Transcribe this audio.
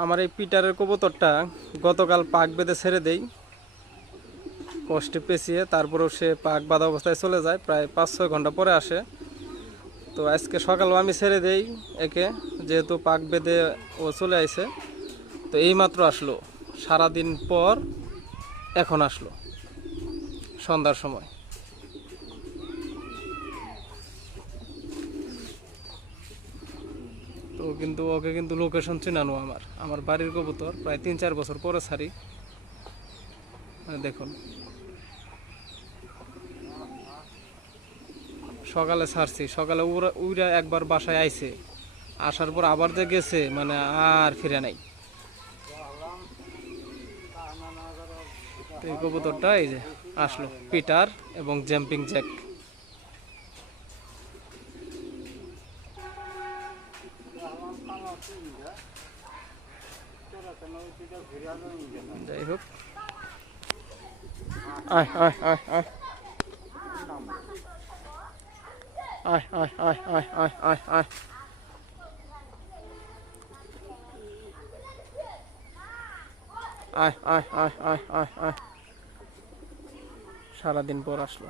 আমার এই পিটারের কবুতরটা গতকাল পাক বেঁধে ছেড়ে দেই কষ্টে পেঁচিয়ে, তারপরেও সে পাক বাঁধা অবস্থায় চলে যায়, প্রায় 5-6 ঘন্টা পরে আসে। তো আজকে সকালেও আমি ছেড়ে দেই একে, যেহেতু পাক বেঁধে ও চলে আসে। তো এইমাত্র আসলো, সারাদিন পর এখন আসলো সন্ধ্যার সময়। তো কিন্তু ওকে কিন্তু লোকেশন চেনানো, আমার আমার বাড়ির কবুতর, প্রায় 3-4 বছর পরে ছাড়ি। দেখুন, সকালে ছাড়ছি, সকালে উইরা একবার বাসায় আইছে, আসার পর আবার যে গেছে মানে আর ফিরে নাই। তো এই কবুতরটা এই যে আসলো, পিটার এবং জাম্পিং জ্যাক। যাই হোক, আয় আয় আয় আয় আয় আয় আয় আয় আয় আয় আয় আয় আয় আয় আয় আয় আয়, সারাদিন পর আসলো।